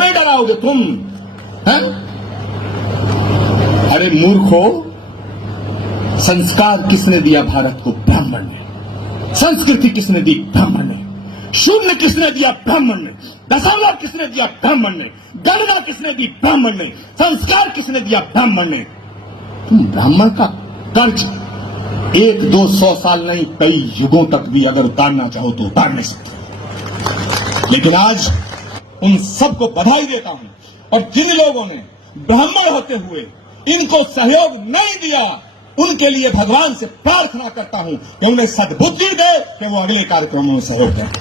हमें डराओगे तुम, हैं? अरे मूर्खो, संस्कार किसने दिया भारत को? ब्राह्मण ने। संस्कृति किसने दी? ब्राह्मण ने। शून्य किसने दिया? ब्राह्मण ने। दशमलव किसने दिया? ब्राह्मण ने। गणना किसने दी? ब्राह्मण ने। संस्कार किसने दिया? ब्राह्मण ने। तुम ब्राह्मण का कर्ज 100-200 साल नहीं, कई युगों तक भी अगर उतारना चाहो तो उतार नहीं सकते। लेकिन आज उन सबको बधाई देता हूं, और जिन लोगों ने ब्राह्मण होते हुए इनको सहयोग नहीं दिया, उनके लिए भगवान से प्रार्थना करता हूं कि उन्हें सद्बुद्धि दे कि वो अगले कार्यक्रमों में सहयोग करें।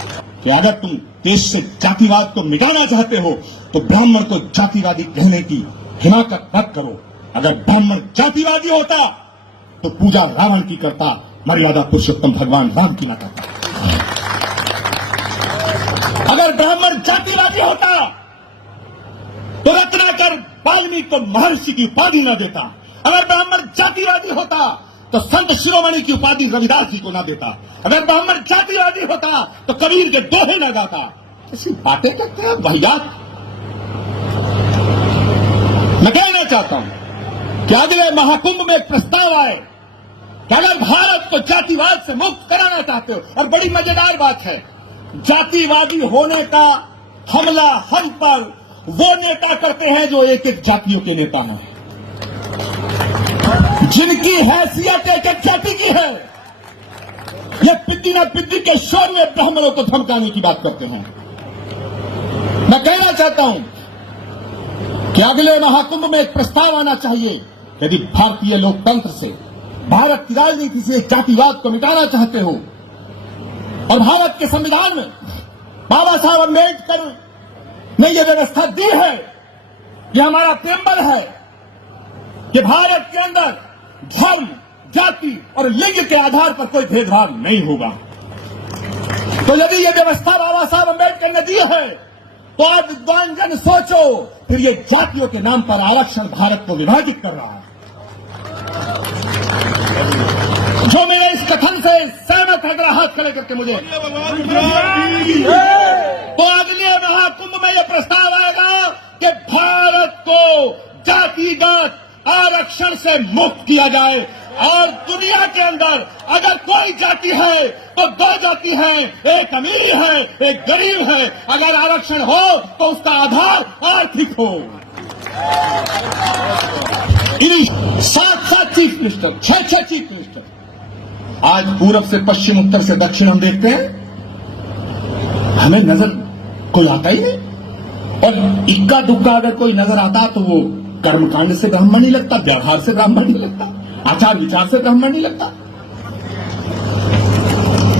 कि अगर तुम देश से जातिवाद को मिटाना चाहते हो तो ब्राह्मण को जातिवादी कहने की हिमाकत मत करो। अगर ब्राह्मण जातिवादी होता तो पूजा रावण की करता, मर्यादा पुरुषोत्तम भगवान राम की न करता। अगर ब्राह्मण जातिवादी होता तो रत्नाकर वाल्मीकि को महर्षि की उपाधि न देता। अगर ब्राह्मण जातिवादी होता तो संत शिरोमणि की उपाधि रविदास जी को न देता। अगर ब्राह्मण जातिवादी होता तो कबीर के दोहे न गाता। ऐसी बातें करते हैं वाहियात। मैं कहना चाहता हूं कि अगले महाकुंभ में एक प्रस्ताव आए कि अगर भारत को जातिवाद से मुक्त कराना चाहते हो, और बड़ी मजेदार बात है, जातिवादी होने का हमला हम पर वो नेता करते हैं जो एक एक जातियों के नेता हैं, जिनकी हैसियत एक एक जाति की है। ये पिद्दी न पिद्दी के शोर में ब्राह्मणों को धमकाने की बात करते हैं। मैं कहना चाहता हूं कि अगले महाकुंभ में एक प्रस्ताव आना चाहिए। यदि भारतीय लोकतंत्र से, भारत की राजनीति से जातिवाद को मिटाना चाहते हो, और भारत के संविधान में बाबा साहब अम्बेडकर ने यह व्यवस्था दी है, यह हमारा प्रेम्बल है कि भारत के अंदर धर्म, जाति और लिंग के आधार पर कोई भेदभाव नहीं होगा। तो यदि यह व्यवस्था बाबा साहब अम्बेडकर ने दी है तो आज विद्वान जन सोचो, फिर ये जातियों के नाम पर आरक्षण भारत को विभाजित कर रहा है। जो मेरे इस कथन से सहमत है, अगर हाथ खड़े करके मुझे, तो अगले महाकुंभ में यह प्रस्ताव आएगा कि भारत को जातिगत आरक्षण से मुक्त किया जाए, और दुनिया के अंदर अगर कोई जाति है तो दो जाति है, एक अमीर है, एक गरीब है। अगर आरक्षण हो तो उसका आधार आर्थिक हो। 7 चीफ मिनिस्टर, 6 चीफ मिनिस्टर, आज पूरब से पश्चिम, उत्तर से दक्षिण हम देखते हैं, हमें नजर कोई आता ही नहीं। और इक्का दुक्का अगर कोई नजर आता तो वो कर्मकांड से ब्राह्मण नहीं लगता, व्यवहार से ब्राह्मण नहीं लगता, आचार विचार से ब्राह्मण नहीं लगता।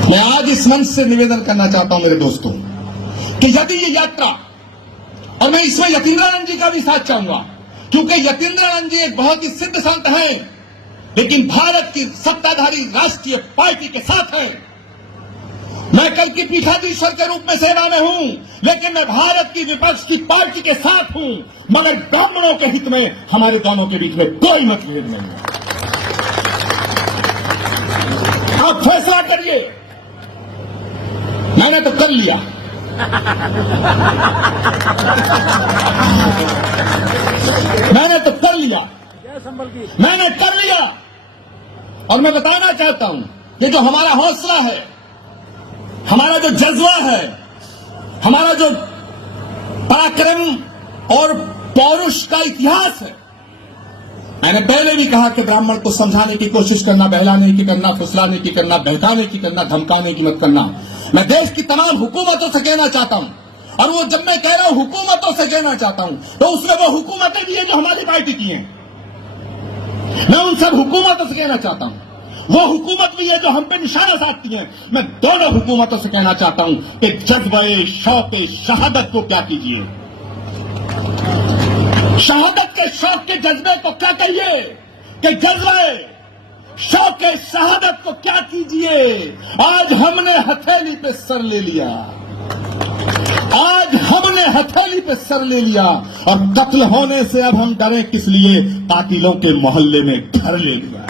मैं आज इस मंच से निवेदन करना चाहता हूं मेरे दोस्तों कि यदि ये यात्रा, और मैं इसमें यतीन्द्रानंद जी का भी साथ चाहूंगा, क्योंकि यतीन्द्रानंद जी एक बहुत ही सिद्ध संत हैं, लेकिन भारत की सत्ताधारी राष्ट्रीय पार्टी के साथ हैं। मैं कल की पीठाधीश्वर के रूप में सेवा में हूं, लेकिन मैं भारत की विपक्ष की पार्टी के साथ हूं, मगर ब्राह्मणों के हित में हमारे दोनों के बीच में कोई मतभेद नहीं है। आप फैसला करिए। मैंने तो कर लिया। मैंने तो कर लिया। मैंने कर लिया। और मैं बताना चाहता हूं कि जो हमारा हौसला है, हमारा जो जज्बा है, हमारा जो पराक्रम और पौरुष का इतिहास है, मैंने पहले भी कहा कि ब्राह्मण को समझाने की कोशिश करना, बहलाने की करना, फुसलाने की करना, बहकाने की करना, धमकाने की मत करना। मैं देश की तमाम हुकूमतों से कहना चाहता हूं, और वो जब मैं कह रहा हूं हुकूमतों से कहना चाहता हूं, तो उसमें वो हुकूमतें भी हैं जो हमारी पार्टी की हैं। मैं उन सब हुकूमतों से कहना चाहता हूं, वो हुकूमत भी है जो हम पे निशाना साधती है। मैं दोनों हुकूमतों से कहना चाहता हूं कि जज्बे शौक शहादत को क्या कीजिए, शहादत के शौक के जज्बे को क्या कहिए, कि जज्बे शौक शहादत को क्या कीजिए। आज हमने हथेली पे सर ले लिया, आज हमने हथेली पे सर ले लिया, और कत्ल होने से अब हम डरे किस लिए, कातिलों के मोहल्ले में घर ले लिया।